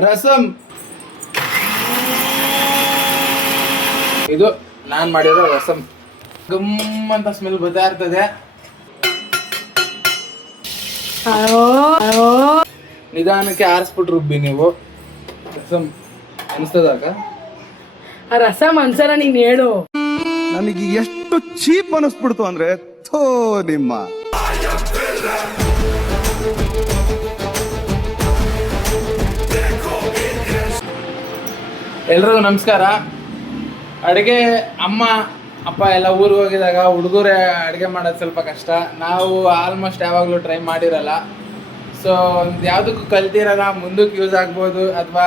ರಸಂ. ಇದು ನಾನು ಮಾಡಿರೋ ರಸಂ. ಗಮ್ ಅಂತ ಸ್ಮೆಲ್ ಬರ್ತಾ ಇರ್ತದೆ. ನಿಧಾನಕ್ಕೆ ಆರಿಸ್ಬಿಟ್ಟು ರುಬ್ಬಿ ನೀವು. ರಸಂ ಅನಿಸ್ತದಾಗ ಆ ರಸಂ ಅನ್ಸಲ್ಲ, ನೀನ್ ಹೇಳು. ನನಗೆ ಎಷ್ಟು ಚೀಪ್ ಅನಿಸ್ಬಿಡ್ತು ಅಂದ್ರೆ ಥೋ ನಿಮ್ಮ. ಎಲ್ರಿಗೂ ನಮಸ್ಕಾರ. ಅಡುಗೆ ಅಮ್ಮ ಅಪ್ಪ ಎಲ್ಲ ಊರಿಗೆ ಹೋಗಿದಾಗ ಹುಡುಗರೇ ಅಡುಗೆ ಮಾಡೋದು ಸ್ವಲ್ಪ ಕಷ್ಟ. ನಾವು ಆಲ್ಮೋಸ್ಟ್ ಯಾವಾಗಲೂ ಟ್ರೈ ಮಾಡಿರಲ್ಲ. ಸೊ ಒಂದು ಯಾವುದಕ್ಕೂ ಕಲ್ತಿರಲ್ಲ, ಮುಂದಕ್ಕೆ ಯೂಸ್ ಆಗ್ಬೋದು, ಅಥವಾ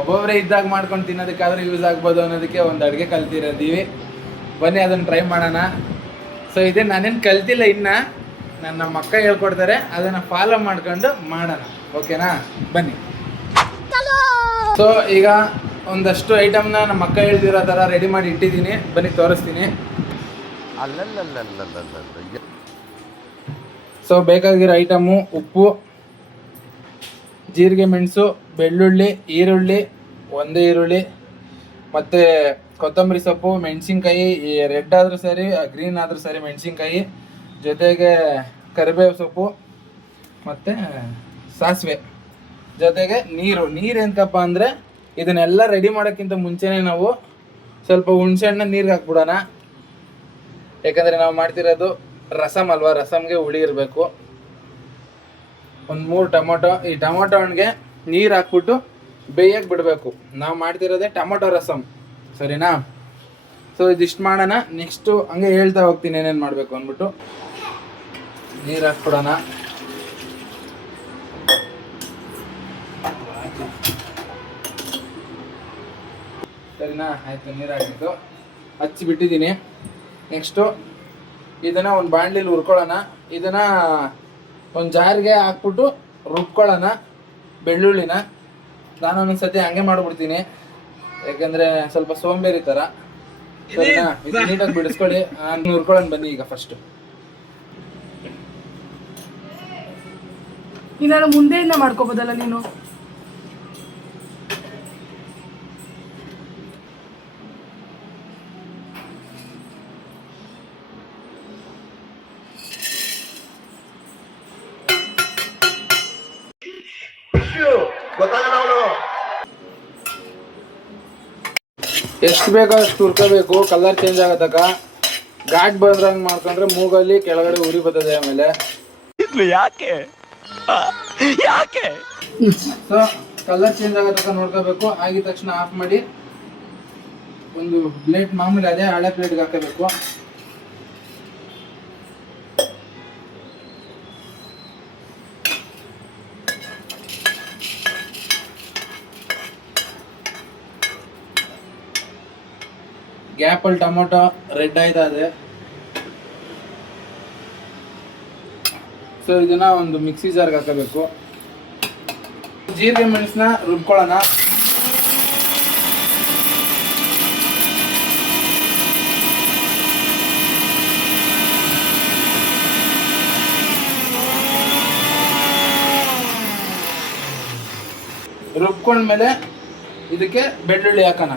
ಒಬ್ಬೊಬ್ಬರೇ ಇದ್ದಾಗ ಮಾಡ್ಕೊಂಡು ತಿನ್ನೋದಕ್ಕಾದ್ರೂ ಯೂಸ್ ಆಗ್ಬೋದು ಅನ್ನೋದಕ್ಕೆ ಒಂದು ಅಡುಗೆ ಕಲ್ತಿರೋದೀವಿ. ಬನ್ನಿ ಅದನ್ನು ಟ್ರೈ ಮಾಡೋಣ. ಸೊ ಇದೇ ನಾನೇನು ಕಲ್ತಿಲ್ಲ ಇನ್ನು, ನಮ್ಮ ಅಕ್ಕ ಹೇಳ್ಕೊಡ್ತಾರೆ, ಅದನ್ನು ಫಾಲೋ ಮಾಡ್ಕೊಂಡು ಮಾಡೋಣ. ಓಕೆನಾ? ಬನ್ನಿ. ಸೊ ಈಗ ಒಂದಷ್ಟು ಐಟಮ್ನ ನಮ್ಮ ಅಕ್ಕ ಹೇಳ್ದಿರೋ ಥರ ರೆಡಿ ಮಾಡಿ ಇಟ್ಟಿದ್ದೀನಿ. ಬನ್ನಿ ತೋರಿಸ್ತೀನಿ. ಸೊ ಬೇಕಾಗಿರೋ ಐಟಮು: ಉಪ್ಪು, ಜೀರಿಗೆ, ಮೆಣಸು, ಬೆಳ್ಳುಳ್ಳಿ, ಈರುಳ್ಳಿ, ಒಂದೇ ಈರುಳ್ಳಿ, ಮತ್ತು ಕೊತ್ತಂಬರಿ ಸೊಪ್ಪು, ಮೆಣಸಿನ್ಕಾಯಿ, ರೆಡ್ ಆದರೂ ಸರಿ ಗ್ರೀನ್ ಆದರೂ ಸರಿ ಮೆಣಸಿನ್ಕಾಯಿ, ಜೊತೆಗೆ ಕರಿಬೇವು ಸೊಪ್ಪು ಮತ್ತು ಸಾಸಿವೆ, ಜೊತೆಗೆ ನೀರು. ನೀರು ಎಂತಪ್ಪ ಅಂದರೆ ಇದನ್ನೆಲ್ಲ ರೆಡಿ ಮಾಡೋಕ್ಕಿಂತ ಮುಂಚೆನೇ ನಾವು ಸ್ವಲ್ಪ ಹುಣಸೆಹಣ್ಣು ನೀರಿಗೆ ಹಾಕ್ಬಿಡೋಣ. ಯಾಕಂದರೆ ನಾವು ಮಾಡ್ತಿರೋದು ರಸಮ್ ಅಲ್ವಾ, ರಸಮ್ಗೆ ಹುಳಿ ಇರಬೇಕು. ಒಂದು 3 ಟೊಮೊಟೊ, ಈ ಟೊಮೊಟೊ ಹಣ್ಣಿಗೆ ನೀರು ಹಾಕ್ಬಿಟ್ಟು ಬೇಯಕ್ಕೆ ಬಿಡಬೇಕು. ನಾವು ಮಾಡ್ತಿರೋದೇ ಟೊಮೊಟೊ ರಸಮ್, ಸರಿನಾ? ಸೊ ಇದಿಷ್ಟು ಮಾಡೋಣ. ನೆಕ್ಸ್ಟು ಹಂಗೆ ಹೇಳ್ತಾ ಹೋಗ್ತೀನಿ ಏನೇನು ಮಾಡಬೇಕು ಅಂದ್ಬಿಟ್ಟು. ನೀರು ಹಾಕ್ಬಿಡೋಣ. ಸರಿನಾ? ಆಯಿತು, ನೀರು ಹಾಕಿದ್ದು ಹಚ್ಚಿಬಿಟ್ಟಿದ್ದೀನಿ. ನೆಕ್ಸ್ಟು ಇದನ್ನು ಒಂದು ಬಾಣಲಿಲಿ ಹುರ್ಕೊಳ್ಳೋಣ. ಇದನ್ನು ಒಂದು ಜಾರಿಗೆ ಹಾಕ್ಬಿಟ್ಟು ರುಬ್ಕೊಳ್ಳೋಣ. ಬೆಳ್ಳುಳ್ಳಿನ ನಾನು ಒಂದೊಂದು ಸತಿ ಹಂಗೆ ಮಾಡಿಬಿಡ್ತೀನಿ, ಯಾಕೆಂದರೆ ಸ್ವಲ್ಪ ಸೋಂಬೇರಿ ಥರ. ಸರಿನಾ? ಇದು ನೀಟಾಗಿ ಬಿಡಿಸ್ಕೊಳ್ಳಿ. ನಾನು ಹುರ್ಕೊಳ್ಳೋಣ ಬನ್ನಿ ಈಗ. ಫಸ್ಟು ನಾನು ಮುಂದೆಯಿಂದ ಮಾಡ್ಕೋಬೋದಲ್ಲ ನೀನು? ಎಷ್ಟು ಬೇಕೋ ಅಷ್ಟು ಹುರ್ಕೋಬೇಕು. ಕಲರ್ ಚೇಂಜ್ ಆಗತಕ್ಕ ಘಾಟ್ ಬಂದ್ರಂಗೆ ಮಾಡ್ಕೊಂಡ್ರೆ ಮೂಗಲ್ಲಿ ಕೆಳಗಡೆ ಉರಿ ಬರ್ತದೆ. ಆಮೇಲೆ ಯಾಕೆ ಯಾಕೆ ಸೊ ಕಲರ್ ಚೇಂಜ್ ಆಗತಕ್ಕ ನೋಡ್ಕೋಬೇಕು. ಆಗಿದ ತಕ್ಷಣ ಆಫ್ ಮಾಡಿ ಒಂದು ಪ್ಲೇಟ್, ಮಾಮೂಲಿ ಅದೇ ಹಳೆ ಪ್ಲೇಟ್ಗೆ ಹಾಕಬೇಕು. ಗ್ಯಾಪಲ್ಲಿ ಟೊಮೊಟೊ ರೆಡ್ ಆಯ್ತಾ ಇದೆ. ಸೊ ಇದನ್ನ ಒಂದು ಮಿಕ್ಸಿ ಜಾರ್ಗೆ ಹಾಕಬೇಕು. ಜೀರಿಗೆ ಮೆಣಸನ್ನ ರುಬ್ಕೊಳ್ಳೋಣ. ರುಬ್ಕೊಂಡ್ಮೇಲೆ ಇದಕ್ಕೆ ಬೆಳ್ಳುಳ್ಳಿ ಹಾಕೋಣ.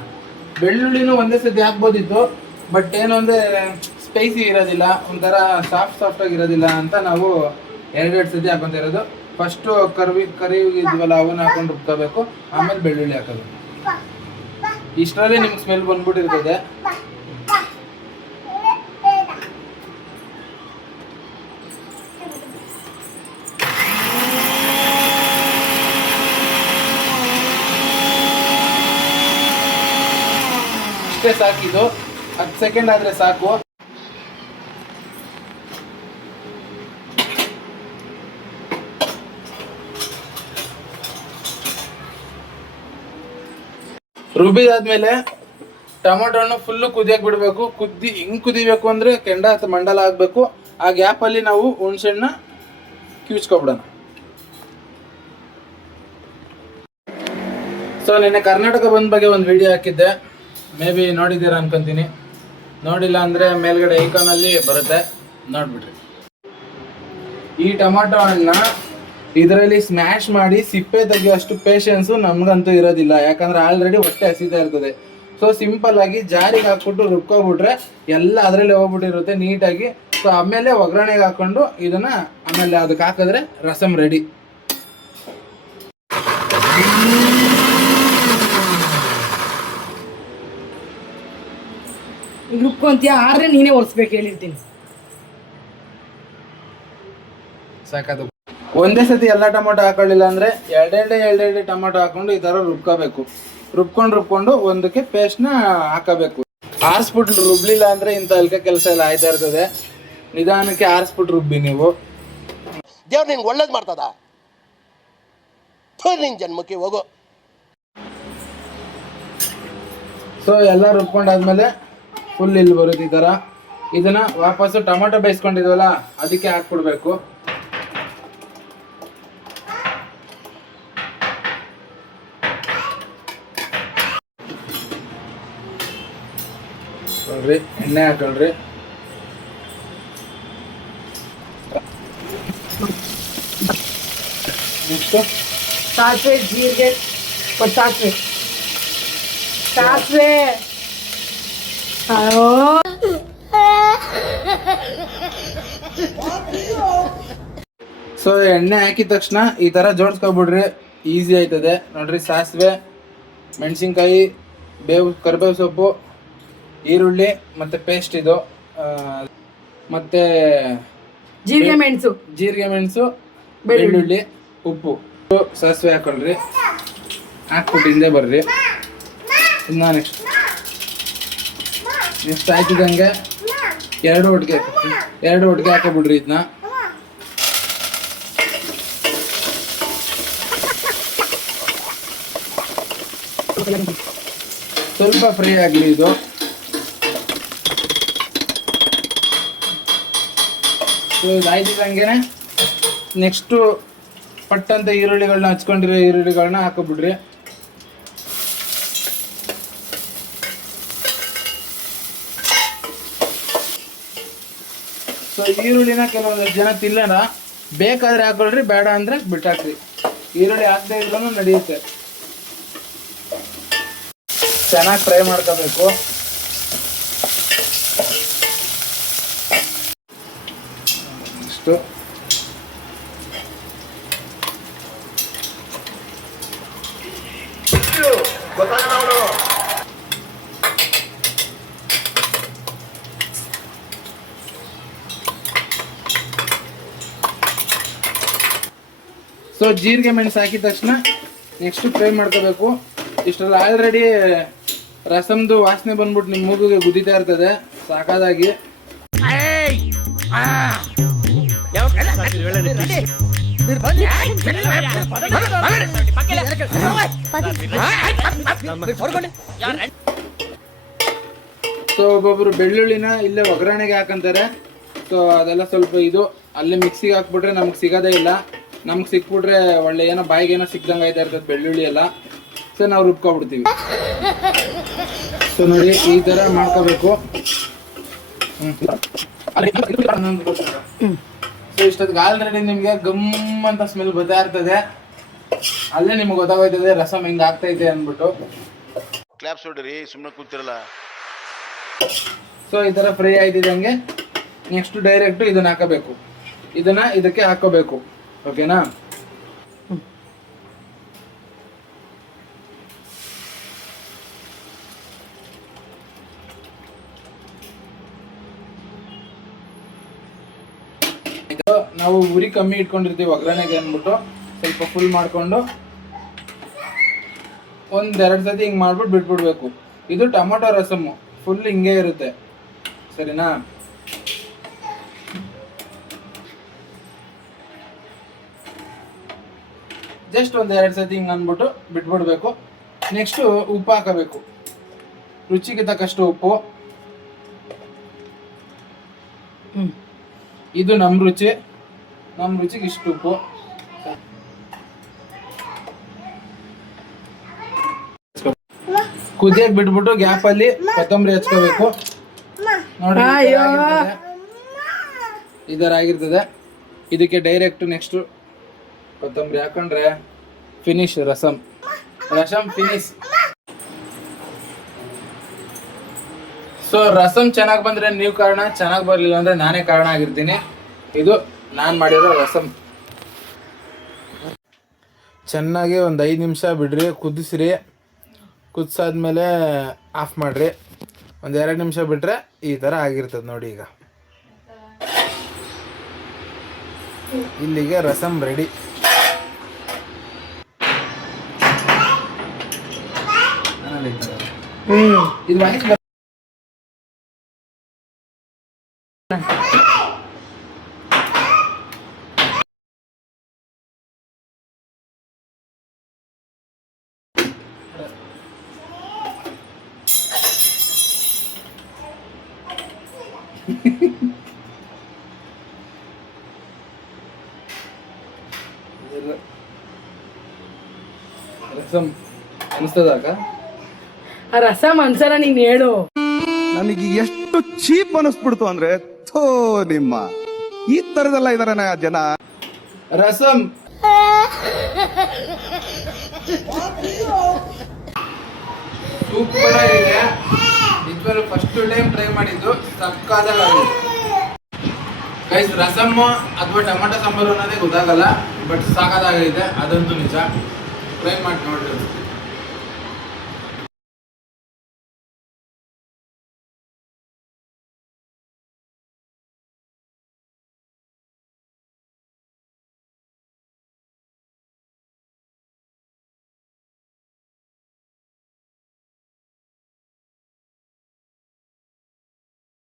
ಬೆಳ್ಳುಳ್ಳಿನೂ ಒಂದೇ ಸತಿ ಹಾಕ್ಬೋದಿತ್ತು, ಬಟ್ ಏನು ಅಂದರೆ ಸ್ಪೈಸಿ ಇರೋದಿಲ್ಲ, ಒಂಥರ ಸಾಫ್ಟ್ ಆಗಿರೋದಿಲ್ಲ ಅಂತ ನಾವು 2 ಸತಿ ಹಾಕೊತ ಇರೋದು. ಫಸ್ಟು ಕರಿವಿದ್ವಲ್ಲ ಅವನ್ನ ಹಾಕೊಂಡು ರುಬ್ಕೋಬೇಕು, ಆಮೇಲೆ ಬೆಳ್ಳುಳ್ಳಿ ಹಾಕೋಬೇಕು. ಇಷ್ಟರಲ್ಲಿ ನಿಮ್ಗೆ ಸ್ಮೆಲ್ ಬಂದ್ಬಿಟ್ಟಿರ್ತದೆ. ಇಷ್ಟೇ ಸಾಕಿದು, 10 ಸೆಕೆಂಡ್ ಆದರೆ ಸಾಕು. ರುಬ್ಬಿದಾದ್ಮೇಲೆ ಟೊಮೊಟೊ ಹಣ್ಣು ಫುಲ್ಲು ಕುದಿಯಕ್ಕೆ ಬಿಡಬೇಕು. ಹಿಂಗೆ ಕುದಿಬೇಕು ಅಂದರೆ ಕೆಂಡ ಅಥವಾ ಮಂಡಲ ಆಗಬೇಕು. ಆ ಗ್ಯಾಪಲ್ಲಿ ನಾವು ಹುಣಸೆಹಣ್ಣ ಕಿವುಚ್ಕೊಬಿಡೋಣ. ಸೊ ನಿನ್ನೆ ಕರ್ನಾಟಕ ಬಂದ್ ಬಗ್ಗೆ ಒಂದು ವಿಡಿಯೋ ಹಾಕಿದ್ದೆ, ಮೇ ಬಿ ನೋಡಿದ್ದೀರಾ ಅನ್ಕೊಂತೀನಿ. ನೋಡಿಲ್ಲ ಅಂದರೆ ಮೇಲ್ಗಡೆ ಐಕಾನಲ್ಲಿ ಬರುತ್ತೆ, ನೋಡಿಬಿಡ್ರಿ. ಈ ಟೊಮಾಟೊ ಹಣ್ಣನ್ನ ಇದರಲ್ಲಿ ಸ್ಮ್ಯಾಶ್ ಮಾಡಿ ಸಿಪ್ಪೆ ತೆಗೆಯುವಷ್ಟು ಪೇಷನ್ಸು ನಮ್ಗಂತೂ ಇರೋದಿಲ್ಲ, ಯಾಕಂದ್ರೆ ಆಲ್ರೆಡಿ ಹೊಟ್ಟೆ ಹಸಿತಾ ಇರ್ತದೆ. ಸೊ ಸಿಂಪಲ್ ಆಗಿ ಜಾರಿಗೆ ಹಾಕ್ಬಿಟ್ಟು ರುಬ್ಕೊಬಿಟ್ರೆ ಎಲ್ಲ ಅದರಲ್ಲಿ ಹೋಗ್ಬಿಟ್ಟಿರುತ್ತೆ ನೀಟಾಗಿ. ಸೊ ಆಮೇಲೆ ಒಗ್ಗರಣೆಗೆ ಹಾಕೊಂಡು ಇದನ್ನ ಆಮೇಲೆ ಅದಕ್ಕೆ ಹಾಕಿದ್ರೆ ರಸಮ್ ರೆಡಿ. ಈಗ ರುಬ್ಕೊಂತೀಯ ಆದ್ರೆ ನೀನೇ ಒರೆಸ್ಬೇಕು ಹೇಳಿರ್ತೀನಿ. ಸಾಕದು. ಒಂದೇ ಸತಿ ಎಲ್ಲ ಟೊಮೊಟೊ ಹಾಕೊಳ್ಳಿಲ್ಲ ಅಂದ್ರೆ ಎರಡೆರಡೆ ಟೊಮೊಟೊ ಹಾಕೊಂಡು ಈ ತರ ರುಬ್ಕೋಬೇಕು. ರುಬ್ಕೊಂಡು ಒಂದಕ್ಕೆ ಪೇಸ್ಟ್ನ ಹಾಕಬೇಕು. ಆರಿಸ್ಬಿಟ್ಟು ರುಬ್ಲಿಲ್ಲ ಅಂದ್ರೆ ಇಂಥ ಹಲ್ಕ ಕೆಲಸ ಎಲ್ಲ ಆಯ್ತಾ ಇರ್ತದೆ. ನಿಧಾನಕ್ಕೆ ಆರಿಸ್ಬಿಟ್ಟು ರುಬ್ಬಿ ನೀವು. ದೇವ್ರು ನಿನ್ಗೆ ಒಳ್ಳೇದು ಮಾಡ್ತದ, ನಿನ್ ಜನ್ಮಕ್ಕೆ ಹೋಗೋ. ಸೊ ಎಲ್ಲ ರುಬ್ಕೊಂಡಾದ್ಮೇಲೆ ಫುಲ್ ಇಲ್ಲಿ ಬರುತ್ತೆ ಈ ತರ. ಇದನ್ನ ವಾಪಸ್ಸು ಟೊಮೊಟೊ ಬೇಯಿಸ್ಕೊಂಡಿದ್ವಲ್ಲ ಅದಕ್ಕೆ ಹಾಕ್ಬಿಡ್ಬೇಕು. ನೋಡ್ರಿ, ಎಣ್ಣೆ ಹಾಕೊಳ್ರಿ. ನೆಕ್ಸ್ಟ್ ಸಾಸಿವೆ, ಜೀರಿಗೆ, ಸಾಸಿವೆ ಸಾಸಿವೆ ಅಯ್ಯೋ ಸೊ ಎಣ್ಣೆ ಹಾಕಿದ ತಕ್ಷಣ ಈ ತರ ಜೋಡಿಸ್ಕೊಬಿಡ್ರಿ, ಈಸಿ ಆಯ್ತದೆ. ನೋಡ್ರಿ, ಸಾಸಿವೆ, ಮೆಣಸಿನ್ಕಾಯಿ, ಕರಿಬೇವು ಸೊಪ್ಪು, ಈರುಳ್ಳಿ ಮತ್ತೆ ಪೇಸ್ಟ್ ಇದು, ಮತ್ತೆ ಜೀರಿಗೆ ಮೆಣಸು, ಬೆಳ್ಳುಳ್ಳಿ, ಉಪ್ಪು, ಸಾಸಿವೆ ಹಾಕೊಳ್ರಿ. ಹಾಕ್ಬಿಟ್ಟು ಹಿಂದೆ ಬರ್ರಿ. ಇನ್ನ ನೆಕ್ಸ್ಟ್ ಹಾಕಿದಂಗೆ ಎರಡು ಒಟ್ಟಿಗೆ ಹಾಕೊಬಿಡ್ರಿ. ಇದನ್ನ ಸ್ವಲ್ಪ ಫ್ರೈ ಆಗಲಿ ಇದು. ಸೊ ಇದಾಯ್ತಿದಂಗೆ ನೆಕ್ಸ್ಟು ಪಟ್ಟಂತ ಈರುಳ್ಳಿಗಳನ್ನ ಹಚ್ಕೊಂಡಿರೋ ಈರುಳ್ಳಿಗಳನ್ನ ಹಾಕೋಬಿಡ್ರಿ. ಸೊ ಈರುಳ್ಳಿನ ಕೆಲವೊಂದು ಜನ ತಿನ್ನೋಣ, ಬೇಕಾದ್ರೆ ಹಾಕೊಳ್ರಿ, ಬೇಡ ಅಂದ್ರೆ ಬಿಟ್ಟಾಕ್ರಿ. ಈರುಳ್ಳಿ ಹಾಕದೇ ಇದ್ರೂ ನಡೆಯುತ್ತೆ. ಚೆನ್ನಾಗಿ ಫ್ರೈ ಮಾಡ್ಕೋಬೇಕು. ನೆಕ್ಸ್ಟು ಸೊ ಜೀರಿಗೆ ಮೆಣಸು ಹಾಕಿದ ತಕ್ಷಣ ನೆಕ್ಸ್ಟ್ ಫ್ರೈ ಮಾಡ್ಕೋಬೇಕು. ಇಷ್ಟರಲ್ಲಿ ಆಲ್ರೆಡಿ ರಸಮ್ದು ವಾಸನೆ ಬಂದ್ಬಿಟ್ಟು ನಿಮ್ಮ ಮೂಗಿಗೆ ಗುದ್ದಿತಾ ಇರ್ತದೆ ಸಾಕಾದಾಗಿ. ಸೊ ಒಬ್ಬೊಬ್ರು ಬೆಳ್ಳುಳ್ಳಿನ ಇಲ್ಲೇ ಒಗ್ಗರಣೆಗೆ ಹಾಕಂತಾರೆ. ಸೊ ಅದೆಲ್ಲ ಸ್ವಲ್ಪ ಇದು ಅಲ್ಲೇ ಮಿಕ್ಸಿಗೆ ಹಾಕ್ಬಿಟ್ರೆ ನಮ್ಗೆ ಸಿಗೋದೇ ಇಲ್ಲ. ನಮ್ಗೆ ಸಿಕ್ಬಿಟ್ರೆ ಒಳ್ಳೆ ಏನೋ ಬಾಯಿಗೆ ಏನೋ ಸಿಕ್ದಂಗೆ ಆಯ್ತಾ ಇರ್ತದೆ ಬೆಳ್ಳುಳ್ಳಿ ಎಲ್ಲ. ಸೊ ನಾವು ರುಬ್ಕೊಬಿಡ್ತೀವಿ. ಸೊ ನೋಡಿ, ಈ ಥರ ಮಾಡ್ಕೋಬೇಕು. ಸೊ ಇಷ್ಟೊತ್ತಿಗೆ ಆಲ್ರೆಡಿ ನಿಮಗೆ ಗಮ್ ಅಂತ ಸ್ಮೆಲ್ ಬರ್ತಾ ಇರ್ತದೆ. ಅಲ್ಲೇ ನಿಮ್ಗೆ ಗೊತ್ತಾಗೋಯ್ತದೆ ರಸಮ್ ಹಿಂಗೆ ಆಗ್ತೈತೆ ಅಂದ್ಬಿಟ್ಟು. ಕ್ಲಾಪ್ಸ್ ಹೊಡ್ರಿ, ಸುಮ್ಮನೆ ಕೂತಿರಲ್ಲ. ಸೊ ಈ ಥರ ಫ್ರೈ ಆಯ್ತಿದಂಗೆ ನೆಕ್ಸ್ಟ್ ಡೈರೆಕ್ಟು ಇದನ್ನ ಹಾಕಬೇಕು. ಇದನ್ನ ಇದಕ್ಕೆ ಹಾಕೋಬೇಕು. ಓಕೆನಾ? ನಾವು ಉರಿ ಕಮ್ಮಿ ಇಟ್ಕೊಂಡಿರ್ತೀವಿ ಒಗ್ಗರಣೆಗೆ ಅಂದ್ಬಿಟ್ಟು ಸ್ವಲ್ಪ ಫುಲ್ ಮಾಡಿಕೊಂಡು ಒಂದೆರಡು ಸತಿ ಹಿಂಗೆ ಮಾಡ್ಬಿಟ್ಟು ಬಿಟ್ಬಿಡ್ಬೇಕು. ಇದು ಟೊಮೊಟೊ ರಸಮ್ಮು ಫುಲ್ ಹಿಂಗೆ ಇರುತ್ತೆ. ಸರಿನಾ? ಜಸ್ಟ್ ಒಂದೆರಡು ಸತಿ ಹಿಂಗೆ ಅಂದ್ಬಿಟ್ಟು ಬಿಟ್ಬಿಡ್ಬೇಕು. ನೆಕ್ಸ್ಟು ಉಪ್ಪು ಹಾಕಬೇಕು, ರುಚಿಗೆ ತಕ್ಕಷ್ಟು ಉಪ್ಪು. ಇದು ನಮ್ಮ ರುಚಿಗೆ ಇಷ್ಟು ಉಪ್ಪು. ಕುದಿಯಕ್ಕೆ ಬಿಟ್ಬಿಟ್ಟು ಗ್ಯಾಪಲ್ಲಿ ಕೊತ್ತಂಬರಿ ಹಚ್ಕೋಬೇಕು. ನೋಡಿ, ಈ ಥರ ಆಗಿರ್ತದೆ. ಇದಕ್ಕೆ ಡೈರೆಕ್ಟ್ ನೆಕ್ಸ್ಟ್ ಕೊತ್ತಂಬರಿ ಹಾಕೊಂಡ್ರೆ finish rasam finish. So rasam ಚೆನ್ನಾಗಿ ಬಂದ್ರೆ ನೀವು ಕಾರಣ, ಚೆನ್ನಾಗಿ ಬರಲಿಲ್ಲ ಅಂದ್ರೆ ನಾನೇ ಕಾರಣ ಆಗಿರ್ತೀನಿ. ಇದು ನಾನು ಮಾಡಿರೋ ರಸಮ್. ಚೆನ್ನಾಗಿ ಒಂದು 5 ನಿಮಿಷ ಬಿಡ್ರಿ, ಕುದಿಸ್ರಿ. ಕುದಿಸಾದ್ಮೇಲೆ ಆಫ್ ಮಾಡಿರಿ. ಒಂದು 2 ನಿಮಿಷ ಬಿಟ್ಟರೆ ಈ ಥರ ಆಗಿರ್ತದೆ ನೋಡಿ. ಈಗ ಇಲ್ಲಿಗೆ ರಸಮ್ ರೆಡಿ. ಇದು ವಾಯ್ಸ್ ರಸಮ್ ಅನಿಸ್ತದಾಕ? ಆ ರಸಮ್ ಅನ್ಸಲ್ಲ, ನೀನ್ ಹೇಳು. ನನಗೆ ಎಷ್ಟು ಚೀಪ್ ಅನಿಸ್ಬಿಡ್ತು ಅಂದ್ರೆ ಥೋ ನಿಮ್ಮ ಈ ತರದೆಲ್ಲ ಇದಾರೆ ಜನ. ರಸಮ್ ಸೂಪರ್ ಆಗಿದೆ. ನಿಜವಾಗ್ಲೂ ಫಸ್ಟ್ ಟೈಮ್ ಟ್ರೈ ಮಾಡಿದ್ದು, ಸಕ್ಕತ್ತಾಗಿದೆ ಗೈಸ್. ರಸಮ್ ಅಥವಾ ಟೊಮೆಟೊ ಸಾಂಬಾರು ಅನ್ನೋದೇ ಗೊತ್ತಾಗಲ್ಲ, ಬಟ್ ಸಾಕಾಗಿದೆ, ಅದಂತೂ ನಿಜ. ಟ್ರೈ ಮಾಡಿ ನೋಡ್ರಿ.